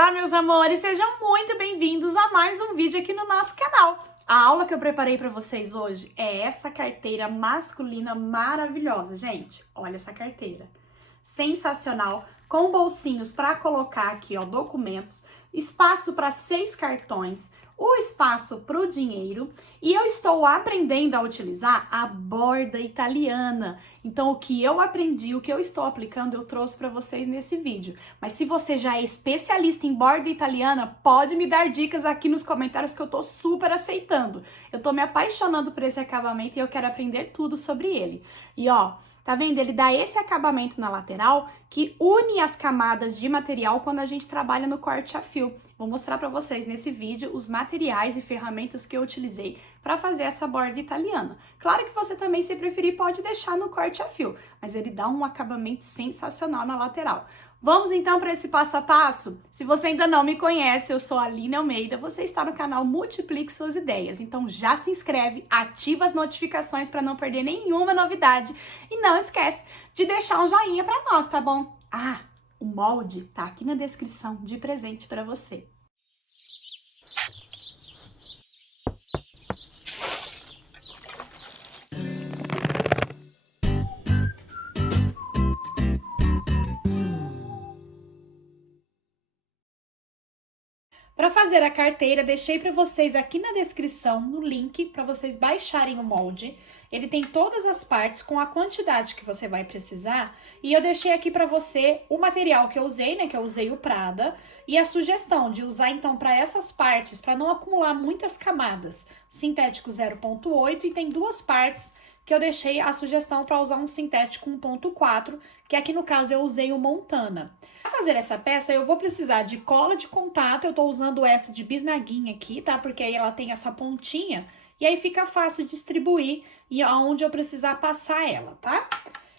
Olá, meus amores, sejam muito bem-vindos a mais um vídeo aqui no nosso canal. A aula que eu preparei para vocês hoje é essa carteira masculina maravilhosa, gente. Olha essa carteira, sensacional, com bolsinhos para colocar aqui, ó, documentos, espaço para 6 cartões, o espaço para o dinheiro, e eu estou aprendendo a utilizar a borda italiana. Então, o que eu aprendi, o que eu estou aplicando, eu trouxe para vocês nesse vídeo. Mas se você já é especialista em borda italiana, pode me dar dicas aqui nos comentários que eu tô super aceitando. Eu tô me apaixonando por esse acabamento e eu quero aprender tudo sobre ele. E ó, tá vendo? Ele dá esse acabamento na lateral que une as camadas de material quando a gente trabalha no corte a fio. Vou mostrar para vocês nesse vídeo os materiais e ferramentas que eu utilizei para fazer essa borda italiana. Claro que você também, se preferir, pode deixar no corte a fio, mas ele dá um acabamento sensacional na lateral. Vamos então para esse passo a passo? Se você ainda não me conhece, eu sou a Aline Almeida, você está no canal Multiplique Suas Ideias, então já se inscreve, ativa as notificações para não perder nenhuma novidade e não esquece de deixar um joinha para nós, tá bom? Ah, o molde tá aqui na descrição de presente para você. Para fazer a carteira, deixei para vocês aqui na descrição, no link, para vocês baixarem o molde. Ele tem todas as partes com a quantidade que você vai precisar. E eu deixei aqui para você o material que eu usei, né? Que eu usei o Prada. E a sugestão de usar, então, para essas partes, para não acumular muitas camadas, sintético 0,8 e tem duas partes que eu deixei a sugestão para usar um sintético 1,4, que aqui no caso eu usei o Montana. Para fazer essa peça, eu vou precisar de cola de contato, eu tô usando essa de bisnaguinha aqui, tá? Porque aí ela tem essa pontinha, e aí fica fácil distribuir e aonde eu precisar passar ela, tá?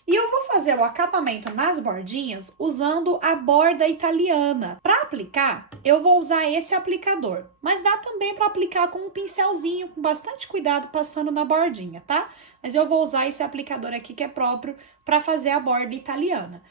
E eu vou fazer o acabamento nas bordinhas usando a borda italiana. Para aplicar, eu vou usar esse aplicador, mas dá também para aplicar com um pincelzinho, com bastante cuidado, passando na bordinha, tá? Mas eu vou usar esse aplicador aqui que é próprio para fazer a borda italiana.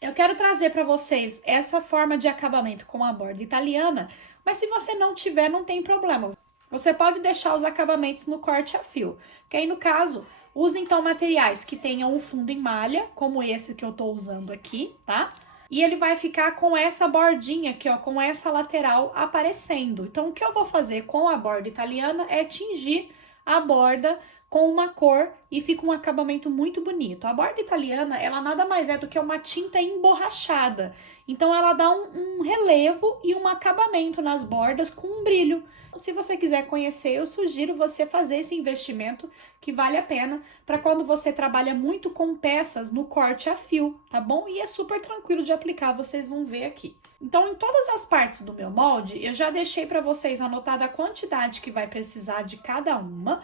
Eu quero trazer para vocês essa forma de acabamento com a borda italiana, mas se você não tiver, não tem problema. Você pode deixar os acabamentos no corte a fio, que aí no caso, use então materiais que tenham um fundo em malha, como esse que eu tô usando aqui, tá? E ele vai ficar com essa bordinha aqui, ó, com essa lateral aparecendo. Então, o que eu vou fazer com a borda italiana é tingir a borda com uma cor e fica um acabamento muito bonito. A borda italiana, ela nada mais é do que uma tinta emborrachada. Então, ela dá um relevo e um acabamento nas bordas com um brilho. Se você quiser conhecer, eu sugiro você fazer esse investimento que vale a pena para quando você trabalha muito com peças no corte a fio, tá bom? E é super tranquilo de aplicar, vocês vão ver aqui. Então, em todas as partes do meu molde, eu já deixei para vocês anotada a quantidade que vai precisar de cada uma.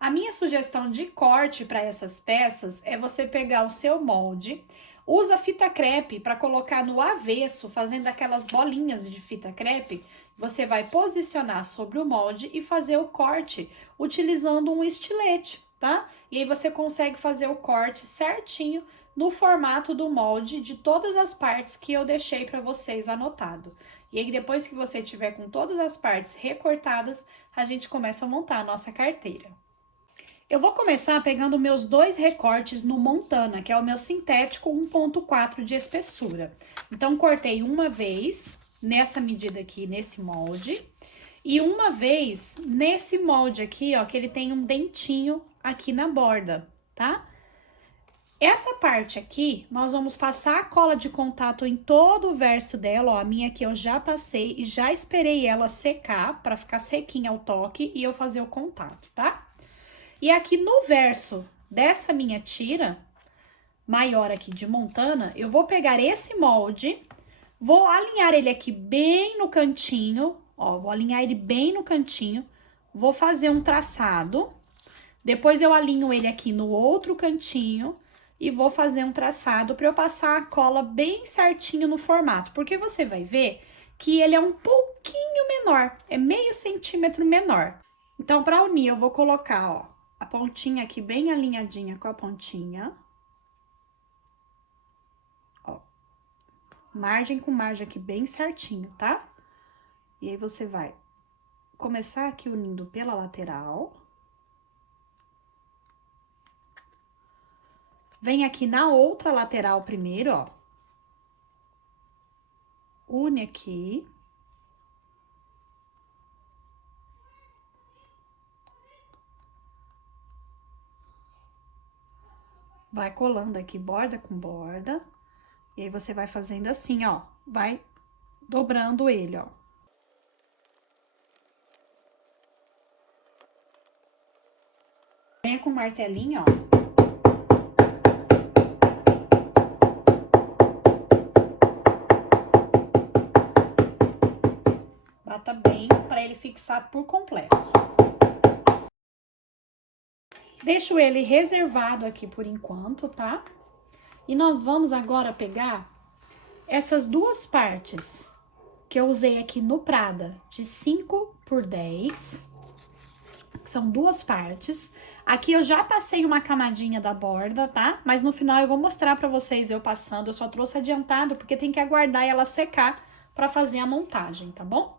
A minha sugestão de corte para essas peças é você pegar o seu molde, usa fita crepe para colocar no avesso, fazendo aquelas bolinhas de fita crepe. Você vai posicionar sobre o molde e fazer o corte utilizando um estilete, tá? E aí você consegue fazer o corte certinho no formato do molde de todas as partes que eu deixei para vocês anotado. E aí depois que você tiver com todas as partes recortadas, a gente começa a montar a nossa carteira. Eu vou começar pegando meus 2 recortes no Montana, que é o meu sintético 1,4 de espessura. Então, cortei uma vez nessa medida aqui, nesse molde, e uma vez nesse molde aqui, ó, que ele tem um dentinho aqui na borda, tá? Essa parte aqui, nós vamos passar a cola de contato em todo o verso dela, ó, a minha aqui eu já passei e já esperei ela secar, para ficar sequinha ao toque e eu fazer o contato, tá? E aqui no verso dessa minha tira maior aqui de Montana, eu vou pegar esse molde, vou alinhar ele aqui bem no cantinho, ó, vou alinhar ele bem no cantinho, vou fazer um traçado, depois eu alinho ele aqui no outro cantinho e vou fazer um traçado para eu passar a cola bem certinho no formato, porque você vai ver que ele é um pouquinho menor, é meio centímetro menor. Então, para unir, eu vou colocar, ó, a pontinha aqui bem alinhadinha com a pontinha. Ó. margem com margem aqui bem certinho, tá? E aí, você vai começar aqui unindo pela lateral. Vem aqui na outra lateral primeiro, ó. Une aqui. Vai colando aqui borda com borda. E aí, você vai fazendo assim, ó. Vai dobrando ele, ó. Venha com o martelinho, ó. Bata bem para ele fixar por completo. Deixo ele reservado aqui por enquanto, tá? E nós vamos agora pegar essas duas partes que eu usei aqui no Prada, de 5 por 10, que são duas partes. Aqui eu já passei uma camadinha da borda, tá? Mas no final eu vou mostrar pra vocês eu passando, eu só trouxe adiantado porque tem que aguardar ela secar pra fazer a montagem, tá bom?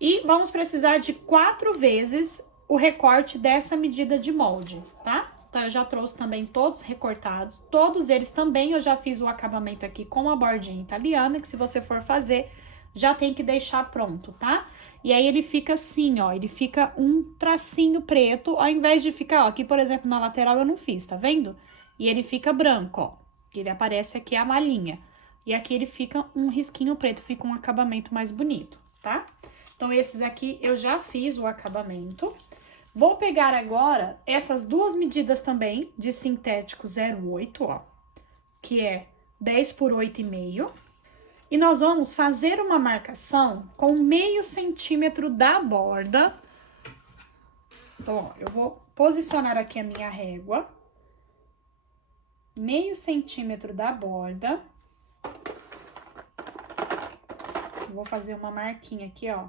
E vamos precisar de 4 vezes o recorte dessa medida de molde, tá? Então, eu já trouxe também todos recortados. Todos eles também eu já fiz o acabamento aqui com a bordinha italiana, que se você for fazer, já tem que deixar pronto, tá? E aí, ele fica assim, ó, ele fica um tracinho preto, ao invés de ficar, ó, aqui, por exemplo, na lateral eu não fiz, tá vendo? E ele fica branco, ó, ele aparece aqui a malhinha. E aqui ele fica um risquinho preto, fica um acabamento mais bonito, tá? Então, esses aqui eu já fiz o acabamento. Vou pegar agora essas duas medidas também de sintético 08, ó, que é 10 por 8,5. E nós vamos fazer uma marcação com meio centímetro da borda. Então, ó, eu vou posicionar aqui a minha régua. Meio centímetro da borda. Vou fazer uma marquinha aqui, ó.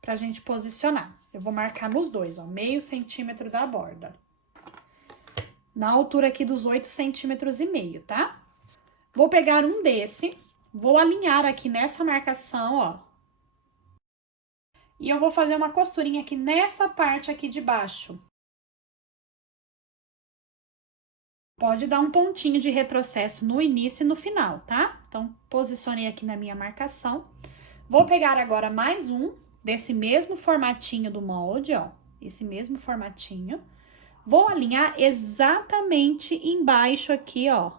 Pra gente posicionar. Eu vou marcar nos dois, ó, meio centímetro da borda. Na altura aqui dos 8,5 centímetros, tá? Vou pegar um desse, vou alinhar aqui nessa marcação, ó. E eu vou fazer uma costurinha aqui nessa parte aqui de baixo. Pode dar um pontinho de retrocesso no início e no final, tá? Então, posicionei aqui na minha marcação. Vou pegar agora mais um desse mesmo formatinho do molde, ó. Esse mesmo formatinho. Vou alinhar exatamente embaixo aqui, ó,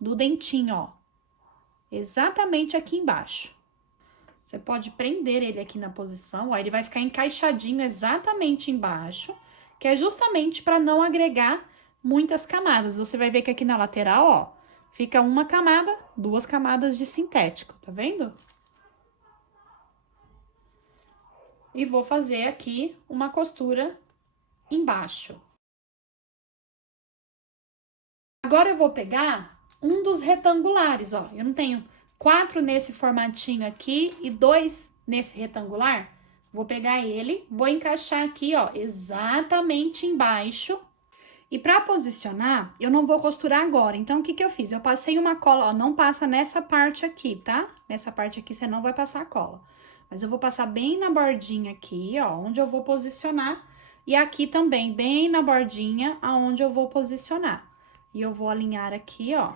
do dentinho, ó. Exatamente aqui embaixo. Você pode prender ele aqui na posição, ó, ele vai ficar encaixadinho exatamente embaixo, que é justamente para não agregar muitas camadas. Você vai ver que aqui na lateral, ó, fica uma camada, 2 camadas de sintético, tá vendo? E vou fazer aqui uma costura embaixo. Agora eu vou pegar um dos retangulares, ó. Eu não tenho 4 nesse formatinho aqui e 2 nesse retangular. Vou pegar ele, vou encaixar aqui, ó, exatamente embaixo. E para posicionar, eu não vou costurar agora. Então, o que que eu fiz? Eu passei uma cola, ó, não passa nessa parte aqui, tá? Nessa parte aqui você não vai passar cola. Mas eu vou passar bem na bordinha aqui, ó, onde eu vou posicionar. E aqui também, bem na bordinha, aonde eu vou posicionar. E eu vou alinhar aqui, ó.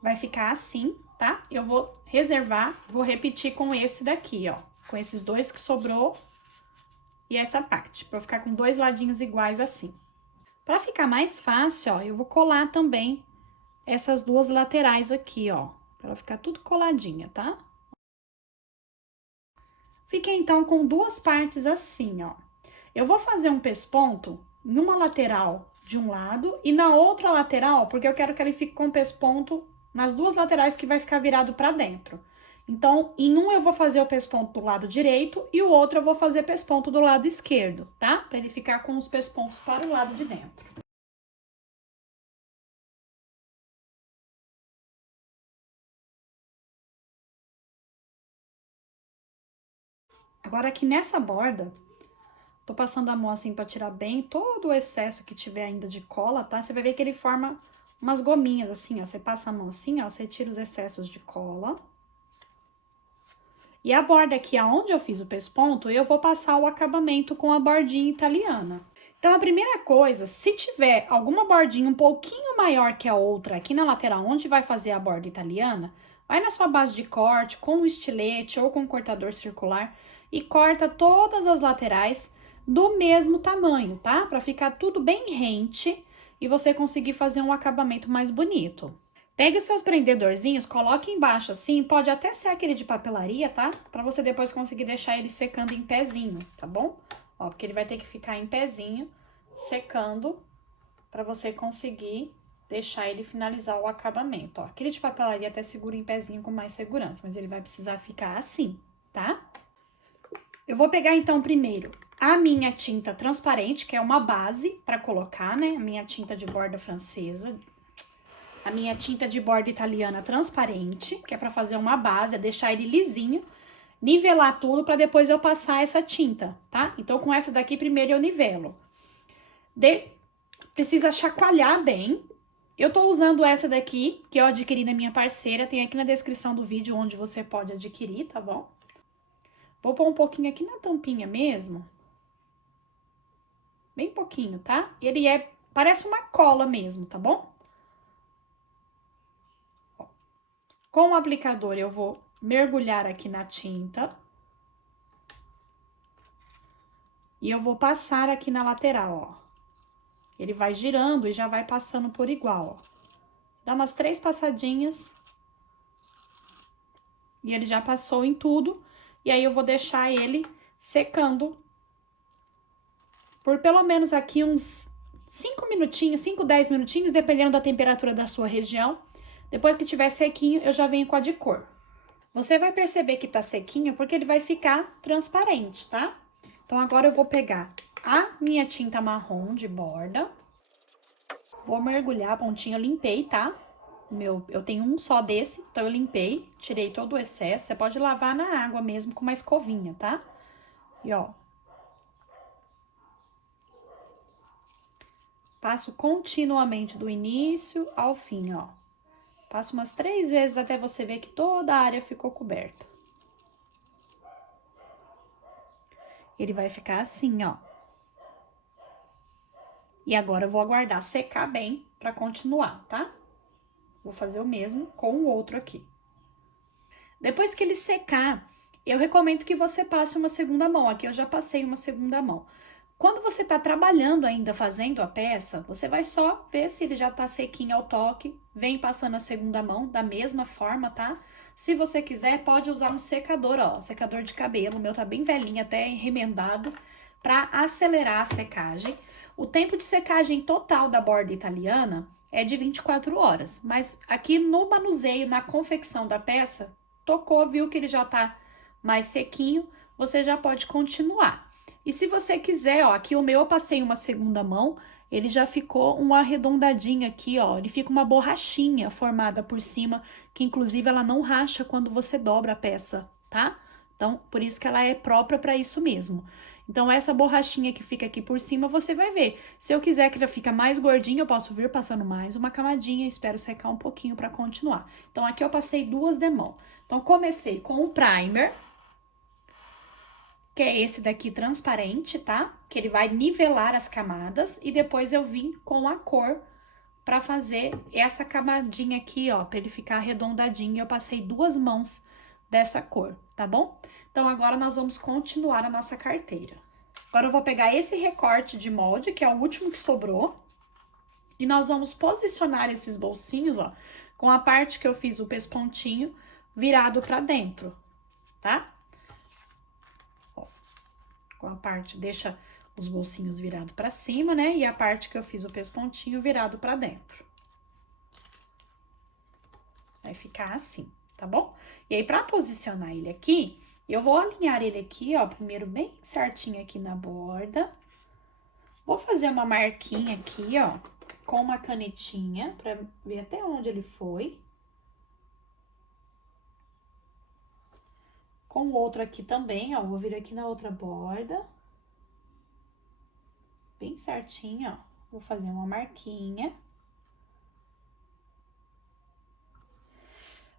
Vai ficar assim, tá? Eu vou reservar, vou repetir com esse daqui, ó. Com esses dois que sobrou e essa parte, pra eu ficar com 2 ladinhos iguais assim. Pra ficar mais fácil, ó, eu vou colar também essas duas laterais aqui, ó. Pra ela ficar tudo coladinha, tá? Fiquei, então, com duas partes assim, ó. Eu vou fazer um pesponto numa lateral de um lado e na outra lateral, porque eu quero que ele fique com pesponto nas duas laterais que vai ficar virado pra dentro. Então, em um eu vou fazer o pesponto do lado direito e o outro eu vou fazer pesponto do lado esquerdo, tá? Pra ele ficar com os pespontos para o lado de dentro. Agora, aqui nessa borda, Tô passando a mão assim pra tirar bem todo o excesso que tiver ainda de cola, tá? Você vai ver que ele forma umas gominhas assim, ó. Você passa a mão assim, ó, você tira os excessos de cola. E a borda aqui, aonde eu fiz o pesponto, eu vou passar o acabamento com a bordinha italiana. Então, a primeira coisa, se tiver alguma bordinha um pouquinho maior que a outra aqui na lateral, onde vai fazer a borda italiana, vai na sua base de corte, com um estilete ou com um cortador circular e corta todas as laterais do mesmo tamanho, tá? Para ficar tudo bem rente e você conseguir fazer um acabamento mais bonito. Pegue os seus prendedorzinhos, coloque embaixo assim, pode até ser aquele de papelaria, tá? Pra você depois conseguir deixar ele secando em pezinho, tá bom? Ó, porque ele vai ter que ficar em pezinho, secando, pra você conseguir deixar ele finalizar o acabamento, ó. Aquele de papelaria até segura em pezinho com mais segurança, mas ele vai precisar ficar assim, tá? Eu vou pegar então primeiro a minha tinta transparente, que é uma base pra colocar, né? A minha tinta de borda francesa, a minha tinta de borda italiana transparente, que é para fazer uma base, é deixar ele lisinho, nivelar tudo para depois eu passar essa tinta, tá? Então, com essa daqui, primeiro eu nivelo. Precisa chacoalhar bem. Eu tô usando essa daqui, que eu adquiri na minha parceira, tem aqui na descrição do vídeo onde você pode adquirir, tá bom? Vou pôr um pouquinho aqui na tampinha mesmo. Bem pouquinho, tá? Ele parece uma cola mesmo, tá bom? Com o aplicador, eu vou mergulhar aqui na tinta. E eu vou passar aqui na lateral, ó. Ele vai girando e já vai passando por igual, ó. Dá umas 3 passadinhas. E ele já passou em tudo. E aí, eu vou deixar ele secando por pelo menos aqui uns 5 minutinhos, 5, 10 minutinhos, dependendo da temperatura da sua região. Depois que tiver sequinho, eu já venho com a de cor. Você vai perceber que tá sequinho porque ele vai ficar transparente, tá? Então, agora eu vou pegar a minha tinta marrom de borda. Vou mergulhar a pontinha, eu limpei, tá? Eu tenho um só desse, então eu limpei, tirei todo o excesso. Você pode lavar na água mesmo com uma escovinha, tá? E ó. Passo continuamente do início ao fim, ó. Passo umas 3 vezes até você ver que toda a área ficou coberta. Ele vai ficar assim, ó. E agora eu vou aguardar secar bem pra continuar, tá? Vou fazer o mesmo com o outro aqui. Depois que ele secar, eu recomendo que você passe uma segunda mão. Aqui eu já passei uma segunda mão. Quando você tá trabalhando ainda, fazendo a peça, você vai só ver se ele já tá sequinho ao toque. Vem passando a segunda mão da mesma forma, tá? Se você quiser, pode usar um secador, ó, secador de cabelo. O meu tá bem velhinho, até remendado, pra acelerar a secagem. O tempo de secagem total da borda italiana é de 24 horas, mas aqui no manuseio, na confecção da peça, tocou, viu que ele já tá mais sequinho, você já pode continuar. E se você quiser, ó, aqui o meu eu passei uma segunda mão, ele já ficou um arredondadinho aqui, ó, ele fica uma borrachinha formada por cima, que inclusive ela não racha quando você dobra a peça, tá? Então, por isso que ela é própria para isso mesmo. Então, essa borrachinha que fica aqui por cima, você vai ver. Se eu quiser que ela fique mais gordinha, eu posso vir passando mais uma camadinha, espero secar um pouquinho para continuar. Então, aqui eu passei 2 de mão. Então, comecei com o primer, que é esse daqui transparente, tá? Que ele vai nivelar as camadas, e depois eu vim com a cor pra fazer essa camadinha aqui, ó, pra ele ficar arredondadinho. Eu passei 2 mãos dessa cor, tá bom? Então, agora nós vamos continuar a nossa carteira. Agora eu vou pegar esse recorte de molde, que é o último que sobrou, e nós vamos posicionar esses bolsinhos, ó, com a parte que eu fiz o pespontinho virado pra dentro, tá? Com a parte, deixa os bolsinhos virados para cima, né? E a parte que eu fiz o pespontinho virado para dentro. Vai ficar assim, tá bom? E aí, para posicionar ele aqui, eu vou alinhar ele aqui, ó, primeiro bem certinho aqui na borda. Vou fazer uma marquinha aqui, ó, com uma canetinha, para ver até onde ele foi. Com o outro aqui também, ó, vou vir aqui na outra borda. bem certinho, ó. Vou fazer uma marquinha.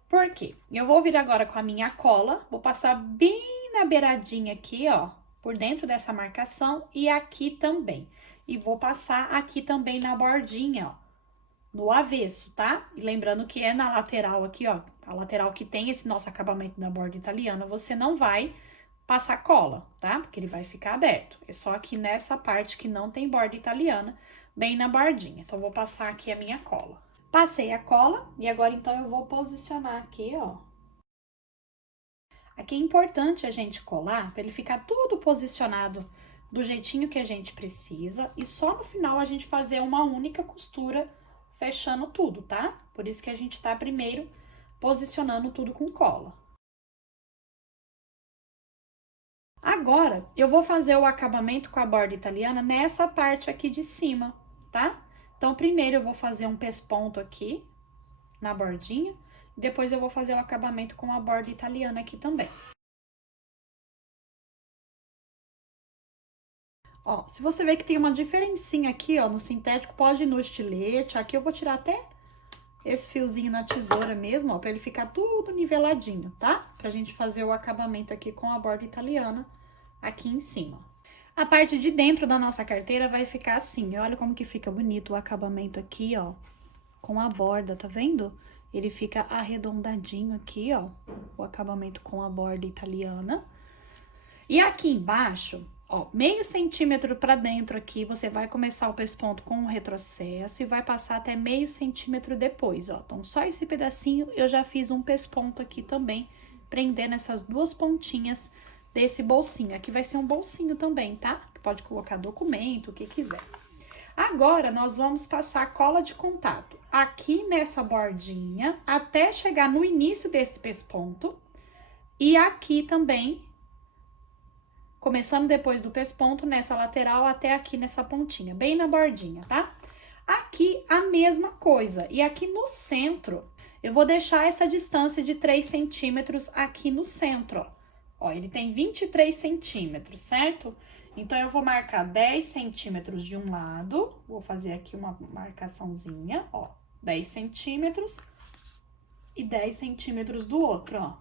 Por quê? Eu vou vir agora com a minha cola, vou passar bem na beiradinha aqui, ó, por dentro dessa marcação e aqui também. E vou passar aqui também na bordinha, ó, no avesso, tá? E lembrando que é na lateral aqui, ó, a lateral que tem esse nosso acabamento da borda italiana, você não vai passar cola, tá? Porque ele vai ficar aberto. É só aqui nessa parte que não tem borda italiana, bem na bordinha. Então, vou passar aqui a minha cola. Passei a cola e agora, então, eu vou posicionar aqui, ó. Aqui é importante a gente colar para ele ficar tudo posicionado do jeitinho que a gente precisa e só no final a gente fazer uma única costura fechando tudo, tá? Por isso que a gente tá primeiro posicionando tudo com cola. Agora, eu vou fazer o acabamento com a borda italiana nessa parte aqui de cima, tá? Então, primeiro eu vou fazer um pesponto aqui na bordinha, depois eu vou fazer o acabamento com a borda italiana aqui também. Ó, se você vê que tem uma diferencinha aqui, ó, no sintético, pode ir no estilete. Aqui eu vou tirar até esse fiozinho na tesoura mesmo, ó, pra ele ficar tudo niveladinho, tá? Pra gente fazer o acabamento aqui com a borda italiana aqui em cima. A parte de dentro da nossa carteira vai ficar assim, olha como que fica bonito o acabamento aqui, ó, com a borda, tá vendo? Ele fica arredondadinho aqui, ó, o acabamento com a borda italiana. E aqui embaixo, ó, meio centímetro pra dentro aqui, você vai começar o pesponto com um retrocesso e vai passar até meio centímetro depois, ó. Então, só esse pedacinho eu já fiz um pesponto aqui também, prendendo essas duas pontinhas desse bolsinho. Aqui vai ser um bolsinho também, tá? Que pode colocar documento, o que quiser. Agora, nós vamos passar cola de contato aqui nessa bordinha, até chegar no início desse pesponto. E aqui também, começando depois do pesponto, nessa lateral, até aqui nessa pontinha, bem na bordinha, tá? Aqui, a mesma coisa. E aqui no centro, eu vou deixar essa distância de 3 centímetros aqui no centro, ó. Ó, ele tem 23 centímetros, certo? Então, eu vou marcar 10 centímetros de um lado, vou fazer aqui uma marcaçãozinha, ó, 10 centímetros e 10 centímetros do outro, ó.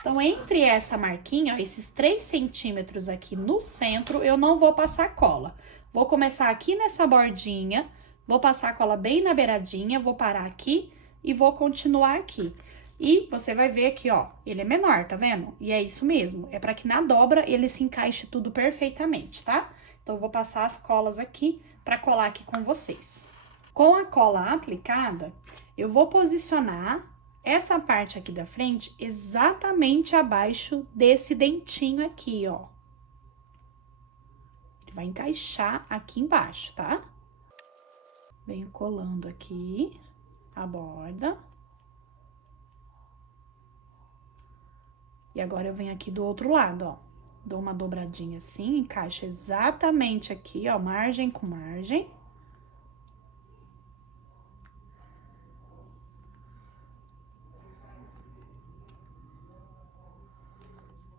Então, entre essa marquinha, ó, esses 3 centímetros aqui no centro, eu não vou passar cola. Vou começar aqui nessa bordinha, vou passar a cola bem na beiradinha, vou parar aqui e vou continuar aqui. E você vai ver aqui, ó, ele é menor, tá vendo? E é isso mesmo, é para que na dobra ele se encaixe tudo perfeitamente, tá? Então, eu vou passar as colas aqui para colar aqui com vocês. Com a cola aplicada, eu vou posicionar essa parte aqui da frente exatamente abaixo desse dentinho aqui, ó. Ele vai encaixar aqui embaixo, tá? Venho colando aqui a borda. E agora eu venho aqui do outro lado, ó. Dou uma dobradinha assim, encaixo exatamente aqui, ó, margem com margem.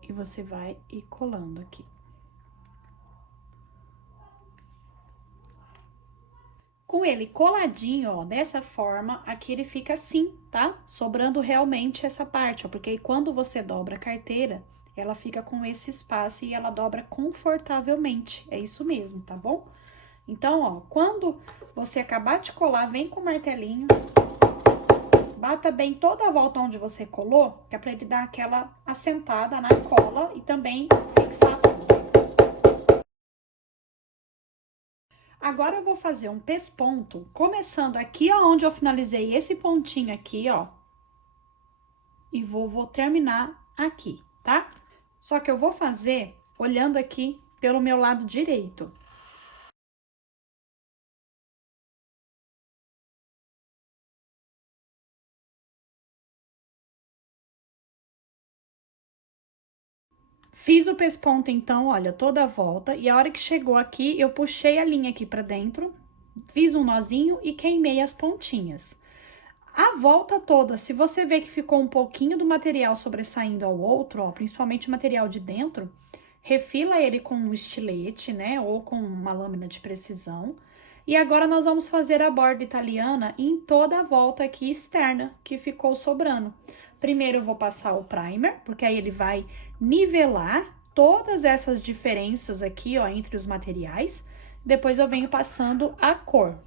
E você vai ir colando aqui. Com ele coladinho, ó, dessa forma, aqui ele fica assim, tá? Sobrando realmente essa parte, ó, porque aí quando você dobra a carteira, ela fica com esse espaço e ela dobra confortavelmente, é isso mesmo, tá bom? Então, ó, quando você acabar de colar, vem com o martelinho, bata bem toda a volta onde você colou, que é pra ele dar aquela assentada na cola e também fixar tudo. Agora, eu vou fazer um pesponto, começando aqui, ó, onde eu finalizei esse pontinho aqui, ó. E vou terminar aqui, tá? Só que eu vou fazer olhando aqui pelo meu lado direito. Fiz o pesponto, então, olha, toda a volta. E a hora que chegou aqui, eu puxei a linha aqui pra dentro, fiz um nozinho e queimei as pontinhas. A volta toda, se você vê que ficou um pouquinho do material sobressaindo ao outro, ó, principalmente o material de dentro, refila ele com um estilete, né, ou com uma lâmina de precisão. E agora nós vamos fazer a borda italiana em toda a volta aqui externa que ficou sobrando. Primeiro eu vou passar o primer, porque aí ele vai nivelar todas essas diferenças aqui, ó, entre os materiais. Depois eu venho passando a cor.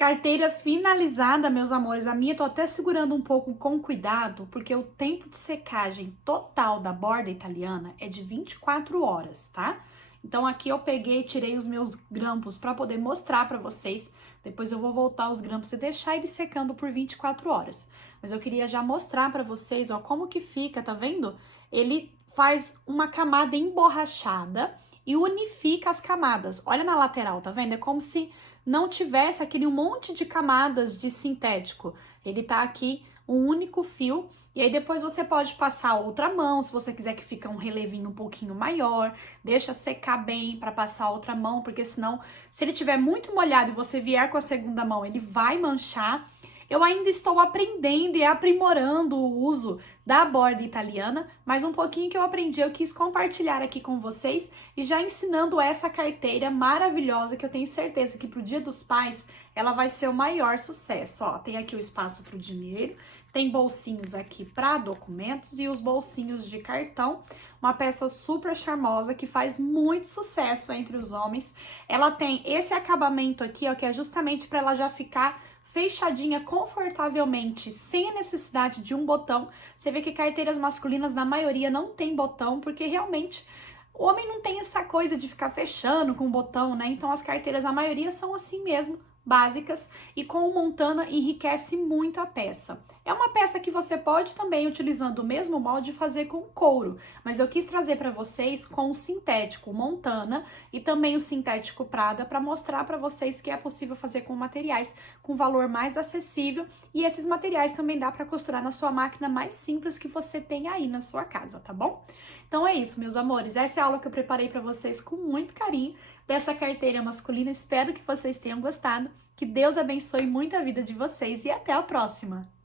Carteira finalizada, meus amores. A minha tô até segurando um pouco com cuidado, porque o tempo de secagem total da borda italiana é de 24 horas, tá? Então aqui eu peguei e tirei os meus grampos para poder mostrar para vocês. Depois eu vou voltar os grampos e deixar ele secando por 24 horas. Mas eu queria já mostrar para vocês, ó, como que fica, tá vendo? Ele faz uma camada emborrachada e unifica as camadas. Olha na lateral, tá vendo? É como se não tivesse aquele monte de camadas de sintético. Ele tá aqui um único fio, e aí depois você pode passar outra mão, se você quiser que fique um relevinho um pouquinho maior, deixa secar bem para passar outra mão, porque senão, se ele tiver muito molhado e você vier com a segunda mão, ele vai manchar. Eu ainda estou aprendendo e aprimorando o uso da borda italiana, mas um pouquinho que eu aprendi eu quis compartilhar aqui com vocês e já ensinando essa carteira maravilhosa que eu tenho certeza que pro Dia dos Pais ela vai ser o maior sucesso. Ó, tem aqui o espaço para o dinheiro, tem bolsinhos aqui para documentos e os bolsinhos de cartão. Uma peça super charmosa que faz muito sucesso entre os homens. Ela tem esse acabamento aqui, ó, que é justamente para ela já ficar fechadinha confortavelmente, sem a necessidade de um botão. Você vê que carteiras masculinas, na maioria, não tem botão, porque realmente o homem não tem essa coisa de ficar fechando com botão, né? Então as carteiras, a maioria, são assim mesmo, básicas, e com o Montana enriquece muito a peça. É uma peça que você pode também, utilizando o mesmo molde, fazer com couro, mas eu quis trazer para vocês com o sintético Montana e também o sintético Prada para mostrar para vocês que é possível fazer com materiais com valor mais acessível, e esses materiais também dá para costurar na sua máquina mais simples que você tem aí na sua casa, tá bom? Então é isso, meus amores, essa é a aula que eu preparei para vocês com muito carinho dessa carteira masculina. Espero que vocês tenham gostado, que Deus abençoe muito a vida de vocês e até a próxima!